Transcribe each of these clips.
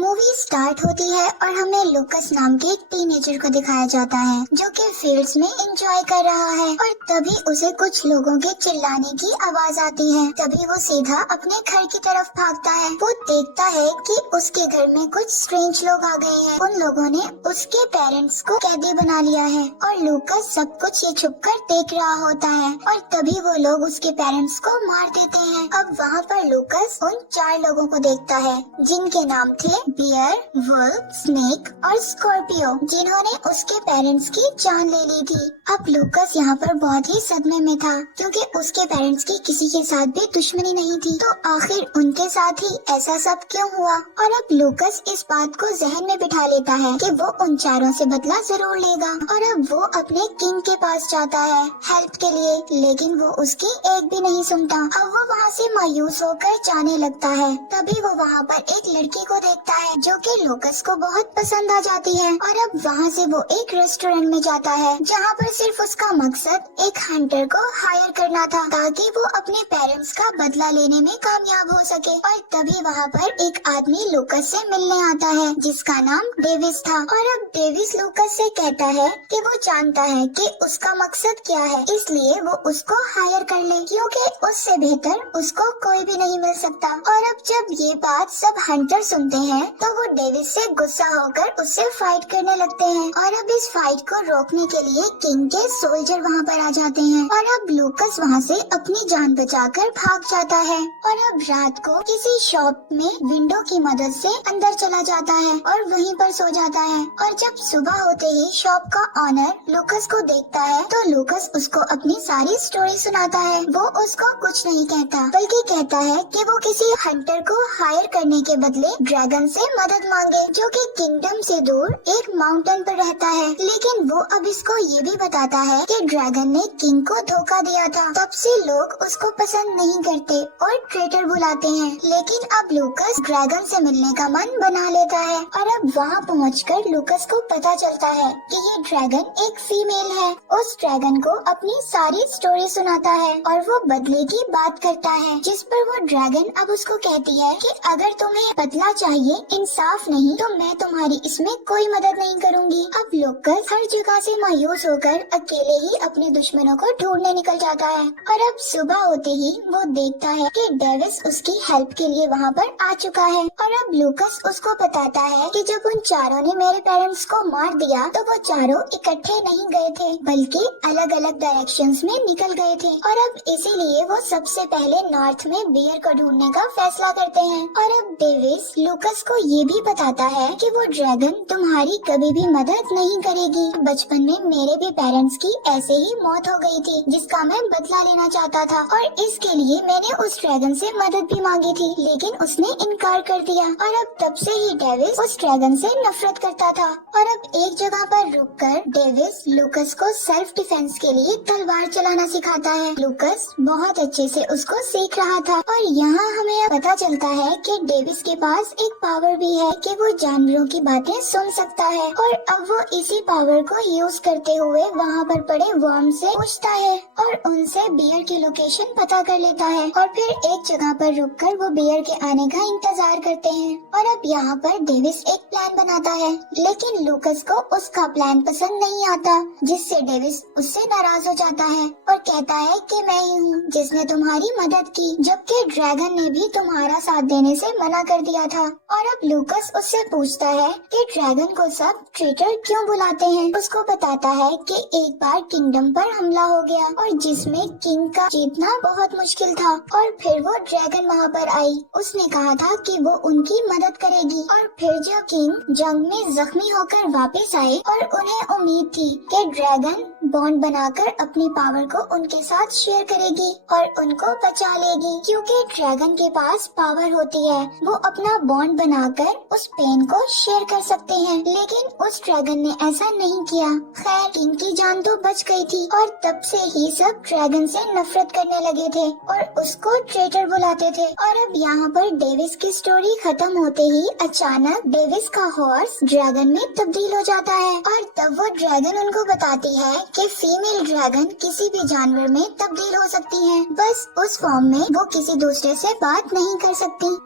Movie start होती है और हमें लूकस नाम के एक टीनेजर को दिखाया जाता है जो कि फील्ड्स में एंजॉय कर रहा है और तभी उसे कुछ लोगों के चिल्लाने की आवाज आती है। तभी वो सीधा अपने घर की तरफ भागता है। वो देखता है कि उसके घर में कुछ स्ट्रेंज लोग आ गए हैं। उन लोगों ने उसके पेरेंट्स को कैदी बना लिया है और लूकस सब कुछ ये छुपकर देख रहा होता है और तभी वो लोग उसके पेरेंट्स को मार देते हैं। अब वहाँ पर लूकस उन 4 लोगों को देखता है जिनके नाम थे बियर, वुल्फ, स्नेक और स्कॉर्पियो, जिन्होंने उसके पेरेंट्स की जान ले ली थी। अब लूकस यहाँ पर बहुत ही सदमे में था क्योंकि उसके पेरेंट्स की किसी के साथ भी दुश्मनी नहीं थी, तो आखिर उनके साथ ही ऐसा सब क्यों हुआ। और अब लूकस इस बात को जहन में बिठा लेता है कि वो उन 4 से बदला जरूर लेगा और अब वो अपने किंग के पास जाता है हेल्प के लिए, लेकिन वो उसकी एक भी नहीं सुनता। अब वो वहाँ से मायूस होकर जाने लगता है। तभी वो वहाँ पर एक लड़की को देखता है जो कि लूकस को बहुत पसंद आ जाती है और अब वहाँ से वो एक रेस्टोरेंट में जाता है जहाँ पर सिर्फ उसका मकसद एक हंटर को हायर करना था ताकि वो अपने पेरेंट्स का बदला लेने में कामयाब हो सके। और तभी वहाँ पर एक आदमी लूकस से मिलने आता है जिसका नाम डेविस था और अब डेविस लूकस से कहता है कि वो जानता है कि उसका मकसद क्या है, इसलिए वो उसको हायर कर ले क्योंकि उससे बेहतर उसको कोई भी नहीं मिल सकता। और अब जब ये बात सब हंटर सुनते हैं तो वो डेविस से गुस्सा होकर उससे फाइट करने लगते हैं और अब इस फाइट को रोकने के लिए किंग के सोल्जर वहाँ पर आ जाते हैं और अब लूकस वहाँ से अपनी जान बचाकर भाग जाता है और अब रात को किसी शॉप में विंडो की मदद से अंदर चला जाता है और वहीं पर सो जाता है। और जब सुबह होते ही शॉप का ऑनर लूकस को देखता है तो लूकस उसको अपनी सारी स्टोरी सुनाता है। वो उसको कुछ नहीं कहता बल्कि कहता है कि वो किसी हंटर को हायर करने के बदले ड्रैगन से मदद मांगे जो कि किंगडम से दूर एक माउंटेन पर रहता है, लेकिन वो अब इसको ये भी बताता है कि ड्रैगन ने किंग को धोखा दिया था। तब से लोग उसको पसंद नहीं करते और ट्रेटर बुलाते हैं, लेकिन अब लूकस ड्रैगन से मिलने का मन बना लेता है और अब वहाँ पहुंचकर लूकस को पता चलता है कि ये ड्रैगन एक फीमेल है। उस ड्रैगन को अपनी सारी स्टोरी सुनाता है और वो बदले की बात करता है, जिस पर वो ड्रैगन अब उसको कहती है कि अगर तुम्हें बदला चाहिए, इंसाफ नहीं, तो मैं तुम्हारी इसमें कोई मदद नहीं करूंगी। अब लूकस हर जगह से मायूस होकर अकेले ही अपने दुश्मनों को ढूंढने निकल जाता है और अब सुबह होते ही वो देखता है कि डेविस उसकी हेल्प के लिए वहाँ पर आ चुका है और अब लूकस उसको बताता है कि जब उन 4 ने मेरे पेरेंट्स को मार दिया तो वो 4 इकट्ठे नहीं गए थे बल्कि अलग अलग डायरेक्शंस में निकल गए थे और अब इसीलिए वो सबसे पहले नॉर्थ में बियर को ढूंढने का फैसला करते हैं। और अब डेविस लूकस को ये भी बताता है कि वो ड्रैगन तुम्हारी कभी भी मदद नहीं करेगी। बचपन में मेरे भी पेरेंट्स की ऐसे ही मौत हो गई थी जिसका मैं बदला लेना चाहता था और इसके लिए मैंने उस ड्रैगन से मदद भी मांगी थी, लेकिन उसने इनकार कर दिया और अब तब से ही डेविस उस ड्रैगन से नफरत करता था। और अब एक जगह पर रुककर डेविस लूकस को सेल्फ डिफेंस के लिए तलवार चलाना सिखाता है। लूकस बहुत अच्छे से उसको सीख रहा था और यहाँ हमें पता चलता है कि डेविस के पास एक पावर भी है कि वो जानवरों की बातें सुन सकता है और अब वो इसी पावर को यूज करते हुए वहाँ पर पड़े वर्म से पूछता है और उनसे बियर की लोकेशन पता कर लेता है और फिर एक जगह पर रुककर वो बियर के आने का इंतजार करते हैं। और अब यहाँ पर डेविस एक प्लान बनाता है, लेकिन लूकस को उसका प्लान पसंद नहीं आता, जिससे डेविस उससे नाराज हो जाता है और कहता है कि मैं ही हूँ जिसने तुम्हारी मदद की, जबकि ड्रैगन ने भी तुम्हारा साथ देने से मना कर दिया था। और अब लूकस उससे पूछता है कि ड्रैगन को सब ट्रेटर क्यों बुलाते हैं। उसको बताता है कि एक बार किंगडम पर हमला हो गया और जिसमें किंग का जीतना बहुत मुश्किल था और फिर वो ड्रैगन वहाँ पर आई। उसने कहा था कि वो उनकी मदद करेगी और फिर जब किंग जंग में जख्मी होकर वापस आए और उन्हें उम्मीद थी कि ड्रैगन बॉन्ड बनाकर अपनी पावर को उनके साथ शेयर करेगी और उनको बचा लेगी, क्योंकि ड्रैगन के पास पावर होती है, वो अपना बॉन्ड बनाकर उस पेन को शेयर कर सकते हैं, लेकिन उस ड्रैगन ने ऐसा नहीं किया। खैर किंग की जान तो बच गई थी और तब से ही सब ड्रैगन से नफरत करने लगे थे और उसको ट्रेटर बुलाते थे। और अब यहाँ पर डेविस की स्टोरी खत्म होते ही अचानक डेविस का हॉर्स ड्रैगन में तब्दील हो जाता है और तब वो ड्रैगन उनको बताती है कि फीमेल ड्रैगन किसी भी जानवर में तब्दील हो सकती हैं, बस उस फॉर्म में वो किसी दूसरे से बात नहीं कर सकती।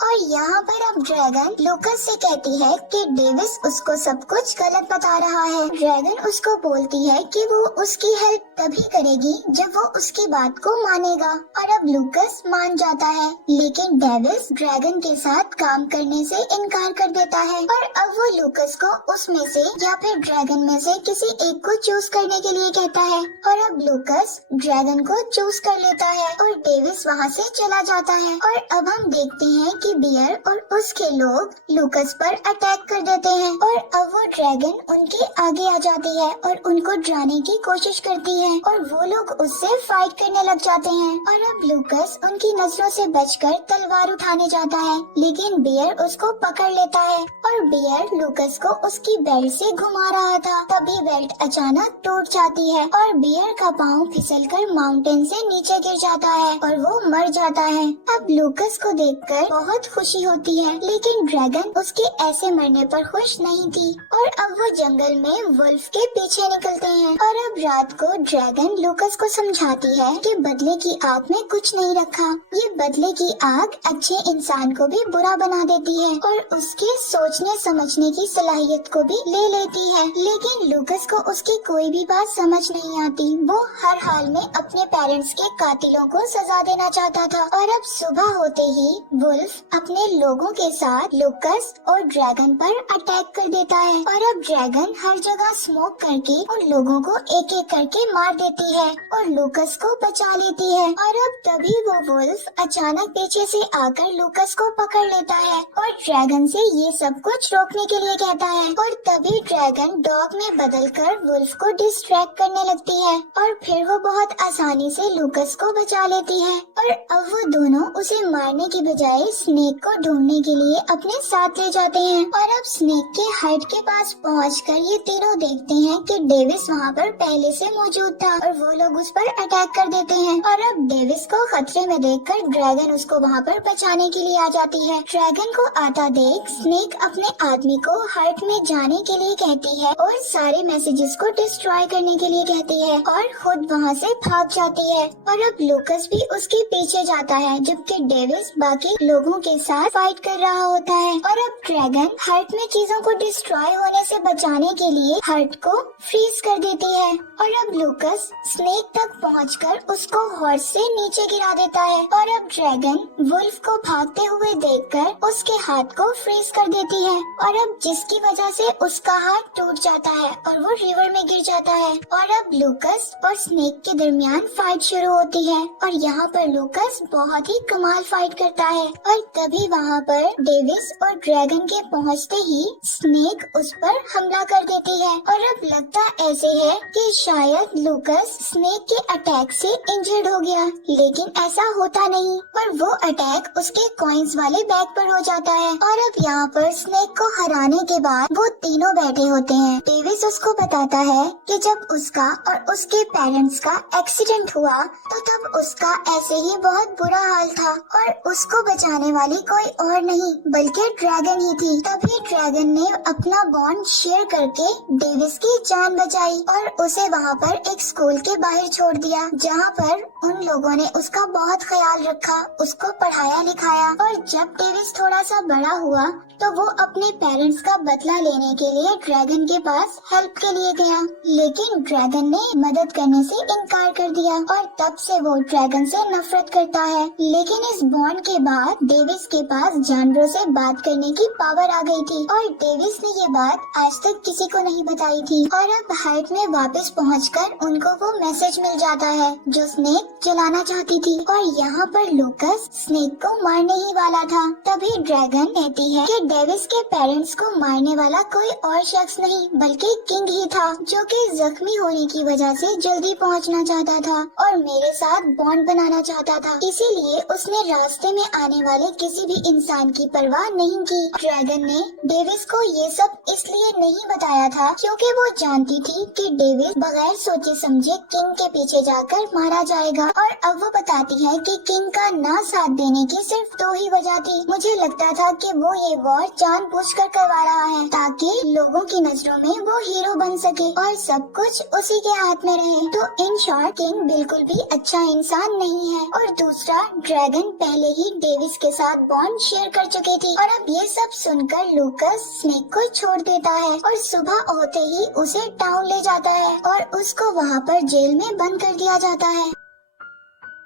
और यहाँ पर अब ड्रैगन लूकस से कहती है कि डेविस उसको सब कुछ गलत बता रहा है। ड्रैगन उसको बोलती है कि वो उसकी हेल्प तभी करेगी जब वो उसकी बात को मानेगा, और अब लूकस मान जाता है। लेकिन डेविस ड्रैगन के साथ काम करने से इनकार कर देता है और अब वो लूकस को उसमें से या फिर ड्रैगन में से किसी एक को चूज करने के लिए कहता है, और अब लूकस ड्रैगन को चूज कर लेता है और डेविस वहाँ से चला जाता है। और अब हम देखते हैं कि बियर और उसके लोग लूकस पर अटैक कर देते हैं और अब वो ड्रैगन उनके आगे आ जाती है और उनको डराने की कोशिश करती है और वो लोग उससे फाइट करने लग जाते हैं। और अब लूकस उनकी नजरों से बचकर तलवार उठाने जाता है, लेकिन बियर उसको पकड़ लेता है और बियर लूकस को उसकी बेल्ट से घुमा रहा था। तभी बेल्ट अचानक टूट जाती है और बियर का पाँव फिसलकर माउंटेन से नीचे गिर जाता है और वो मर जाता है। अब लूकस को देखकर बहुत खुशी होती है, लेकिन ड्रैगन उसके ऐसे मरने पर खुश नहीं थी और अब वो जंगल में वुल्फ के पीछे निकलते हैं। और अब रात को ड्रैगन लूकस को समझाती है कि बदले की आग में कुछ नहीं रखा, ये बदले की आग अच्छे इंसान को भी बुरा बना देती है और उसके सोचने समझने की सलाहियत को भी ले लेती है। लेकिन लूकस को उसकी कोई भी बात समझ नहीं आती। वो हर हाल में अपने पेरेंट्स के कातिलों को सजा देना चाहता था। और अब सुबह होते ही वुल्फ अपने लोगों के साथ लूकस और ड्रैगन पर अटैक कर देता है और अब ड्रैगन हर जगह स्मोक करके उन लोगों को एक एक करके मार देती है और लूकस को बचा लेती है। और अब तभी वो वुल्फ अचानक पीछे से आकर लूकस को पकड़ लेता है और ड्रैगन से ये सब कुछ रोकने के लिए कहता है और तभी ड्रैगन डॉग में बदलकर वुल्फ को डिस्ट्रैक्ट करने लगती है और फिर वो बहुत आसानी से लूकस को बचा लेती है। और अब वो दोनों उसे मारने की बजाय स्नेक को ढूंढने के लिए अपने साथ ले जाते हैं। और अब स्नेक के हट के पास पहुंचकर ये तीनों देखते हैं कि डेविस वहाँ पर पहले से मौजूद था और वो लोग उस पर अटैक कर देते हैं। और अब डेविस को खतरे में देखकर ड्रैगन उसको वहाँ पर बचाने के लिए आ जाती है। ड्रैगन को आता देख स्नेक अपने आदमी को हट में जाने के लिए कहती है और सारे मैसेजेस को डिस्ट्रॉय करने के लिए कहती है और खुद वहाँ से भाग जाती है। और अब लूकस भी उसके पीछे जाता है जबकि डेविस बाकी लोगों के साथ फाइट कर रहा होता है। और अब ड्रैगन हर्ट में चीजों को डिस्ट्रॉय होने से बचाने के लिए हर्ट को फ्रीज कर देती है और अब लूकस स्नेक तक पहुंचकर उसको हॉर्स से नीचे गिरा देता है। और अब ड्रैगन वुल्फ को भागते हुए देखकर उसके हाथ को फ्रीज कर देती है और अब जिसकी वजह से उसका हाथ टूट जाता है और वो रिवर में गिर जाता है। और अब लूकस और स्नेक के दरमियान फाइट शुरू होती है और यहाँ पर लूकस बहुत ही कमाल फाइट करता है और तभी वहाँ पर डेविस और ड्रैगन के पहुँचते ही स्नेक उस पर हमला कर देती है। और अब लगता ऐसे है कि शायद लूकस स्नेक के अटैक से इंजर्ड हो गया, लेकिन ऐसा होता नहीं और वो अटैक उसके कॉइन्स वाले बैग पर हो जाता है। और अब यहाँ पर स्नेक को हराने के बाद वो तीनों बैठे होते हैं। डेविस उसको बताता है कि जब उसका और उसके पेरेंट्स का एक्सीडेंट हुआ तो तब उसका ऐसे ही बहुत बुरा हाल था और उसको बचाने वाली कोई और नहीं बल्कि ड्रैगन ही थी। तभी ड्रैगन ने अपना बॉन्ड शेयर करके डेविस की जान बचाई और उसे वहाँ पर एक स्कूल के बाहर छोड़ दिया, जहाँ पर उन लोगों ने उसका बहुत ख्याल रखा, उसको पढ़ाया लिखाया। और जब डेविस थोड़ा सा बड़ा हुआ तो वो अपने पेरेंट्स का बदला लेने के लिए ड्रैगन के पास हेल्प के लिए गया, लेकिन ड्रैगन ने मदद करने से इनकार कर दिया और तब से वो ड्रैगन से नफरत करता है। लेकिन इस बॉन्ड के बाद डेविस के पास जानवरों से बात करने की पावर आ गई थी और डेविस ने ये बात आज तक किसी को नहीं बताई थी। और अब हाइट में वापस पहुंचकर उनको वो मैसेज मिल जाता है जो स्नेक जलाना चाहती थी और यहाँ पर लूकस स्नेक को मारने ही वाला था। तभी ड्रैगन कहती है कि डेविस के पेरेंट्स को मारने वाला कोई और शख्स नहीं बल्कि किंग ही था, जो कि जख्मी होने की वजह से जल्दी पहुंचना चाहता था और मेरे साथ बॉन्ड बनाना चाहता था, इसीलिए उसने रास्ते में आने वाले किसी भी इंसान की परवाह नहीं की। ड्रैगन ने डेविस को ये सब इसलिए नहीं बताया था क्योंकि वो जानती थी कि डेविस बगैर सोचे समझे किंग के पीछे जाकर मारा जाएगा। और अब वो बताती है कि किंग का ना साथ देने की सिर्फ दो ही वजह थी। मुझे लगता था कि वो ये वॉर जानबूझकर करवा रहा है ताकि लोगों की नजरों में वो हीरो बन सके और सब कुछ उसी के हाथ में रहे। तो इन शॉर्ट किंग बिल्कुल भी अच्छा इंसान नहीं है। और दूसरा, ड्रैगन पहले ही डेविस के साथ साथ बॉन्ड शेयर कर चुकी थी। और अब ये सब सुनकर लूकस स्नेक को छोड़ देता है और सुबह होते ही उसे टाउन ले जाता है और उसको वहाँ पर जेल में बंद कर दिया जाता है।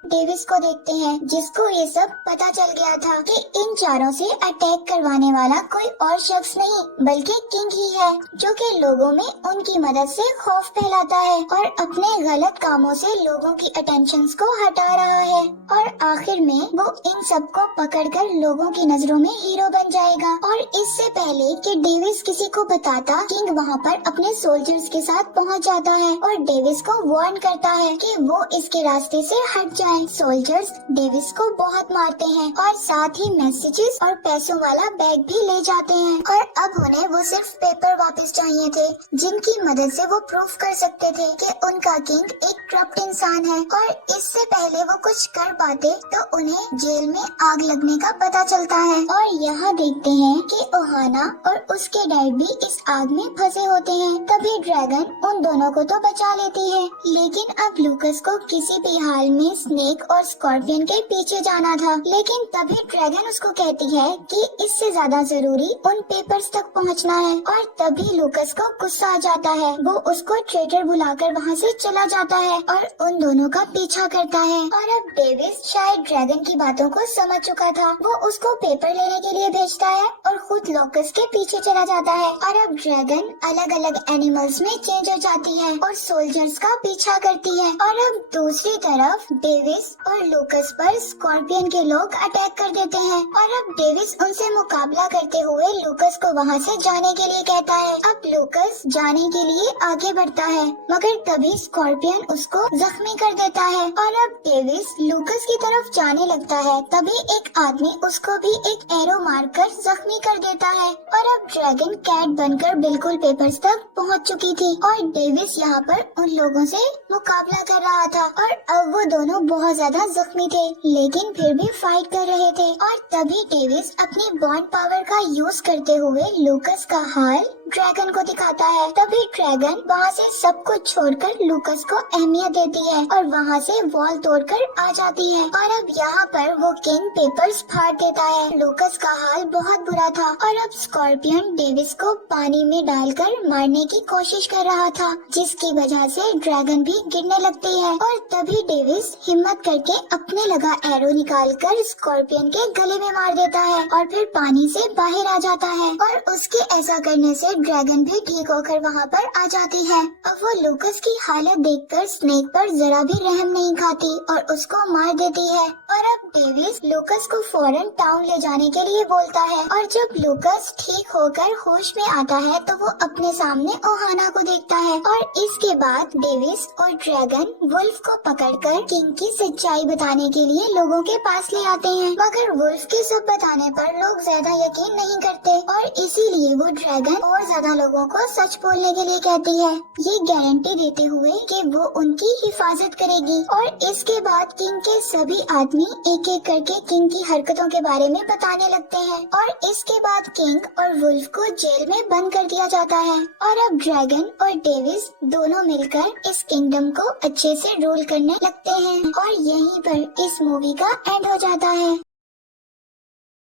डेविस को देखते हैं जिसको ये सब पता चल गया था कि इन चारों से अटैक करवाने वाला कोई और शख्स नहीं बल्कि किंग ही है, जो कि लोगों में उनकी मदद से खौफ फैलाता है और अपने गलत कामों से लोगों की अटेंशंस को हटा रहा है। और आखिर में वो इन सबको पकड़कर लोगों की नजरों में हीरो बन जाएगा। और इससे पहले कि डेविस किसी को बताता, किंग वहाँ पर अपने सोल्जर्स के साथ पहुँच जाता है और डेविस को वार्न करता है कि वो इसके रास्ते से हट जाए। सोल्जर्स डेविस को बहुत मारते हैं और साथ ही मैसेजेस और पैसों वाला बैग भी ले जाते हैं। और अब उन्हें वो सिर्फ पेपर वापस चाहिए थे जिनकी मदद से वो प्रूफ कर सकते थे कि उनका किंग एक करप्ट इंसान है। और इससे पहले वो कुछ कर पाते तो उन्हें जेल में आग लगने का पता चलता है। और यहाँ देखते हैं कि ओहाना और उसके डैड भी इस आग में फंसे होते हैं। तभी ड्रैगन उन दोनों को तो बचा लेती है, लेकिन अब लूकस को किसी भी हाल में स्नेक और स्कॉर्पियन के पीछे जाना था। लेकिन तभी ड्रैगन उसको कहती है कि इससे ज्यादा जरूरी उन पेपर्स तक पहुंचना है। और तभी लूकस को गुस्सा आ जाता है, वो उसको ट्रेटर बुलाकर वहां से चला जाता है और उन दोनों का पीछा करता है। और अब डेविस शायद ड्रैगन की बातों को समझ चुका था, वो उसको पेपर लेने के लिए भेजता है और खुद लूकस के पीछे चला जाता है। और अब ड्रैगन अलग अलग एनिमल्स में चेंज हो जाती है और सोल्जर्स का पीछा करती है। और अब दूसरी तरफ डेविस और लूकस पर स्कॉर्पियन के लोग अटैक कर देते हैं। और अब डेविस उनसे मुकाबला करते हुए लूकस को वहां से जाने के लिए कहता है। अब लूकस जाने के लिए आगे बढ़ता है, मगर तभी स्कॉर्पियन उसको जख्मी कर देता है। और अब डेविस लूकस की तरफ जाने लगता है, तभी एक आदमी उसको भी एक एरो मारकर जख्मी कर देता है। और अब ड्रैगन कैट बनकर बिल्कुल पेपर्स तक पहुंच चुकी थी और डेविस यहाँ पर उन लोगों से मुकाबला कर रहा था। और अब वो दोनों बहुत ज्यादा जख्मी थे, लेकिन फिर भी फाइट कर रहे थे। और तभी डेविस अपनी बॉन्ड पावर का यूज करते हुए लूकस का हाल ड्रैगन को दिखाता है। तभी ड्रैगन वहाँ से सब कुछ छोड़कर लूकस को अहमियत देती है और वहाँ से वॉल तोड़कर आ जाती है। और अब यहाँ पर वो किंग पेपर्स फाड़ देता है। लूकस का हाल बहुत बुरा था और अब स्कॉर्पियन डेविस को पानी में डालकर मारने की कोशिश कर रहा था, जिसकी वजह से ड्रैगन भी गिरने लगती है। और तभी डेविस हिम्मत करके अपने लगा एरो निकालकर स्कॉर्पियन के गले में मार देता है और फिर पानी से बाहर आ जाता है। और उसके ऐसा करने से ड्रैगन भी ठीक होकर वहाँ पर आ जाती है। अब वो लूकस की हालत देखकर स्नेक पर जरा भी रहम नहीं खाती और उसको मार देती है। और अब डेविस लूकस को फौरन टाउन ले जाने के लिए बोलता है। और जब लूकस ठीक होकर होश में आता है तो वो अपने सामने ओहाना को देखता है। और इसके बाद डेविस और ड्रैगन वुल्फ को पकड़कर किंग की सच्चाई बताने के लिए लोगों के पास ले आते हैं, मगर वुल्फ के सब बताने पर लोग ज्यादा यकीन नहीं करते और इसीलिए वो ड्रैगन और ज्यादा लोगों को सच बोलने के लिए कहती है, ये गारंटी देते हुए कि वो उनकी हिफाजत करेगी। और इसके बाद किंग के सभी आदमी एक एक करके किंग की हरकतों के बारे में बताने लगते हैं और इसके बाद किंग और वुल्फ को जेल में बंद कर दिया जाता है। और अब ड्रैगन और डेविस दोनों मिलकर इस किंगडम को अच्छे से रूल करने लगते हैं और यहीं पर इस मूवी का एंड हो जाता है।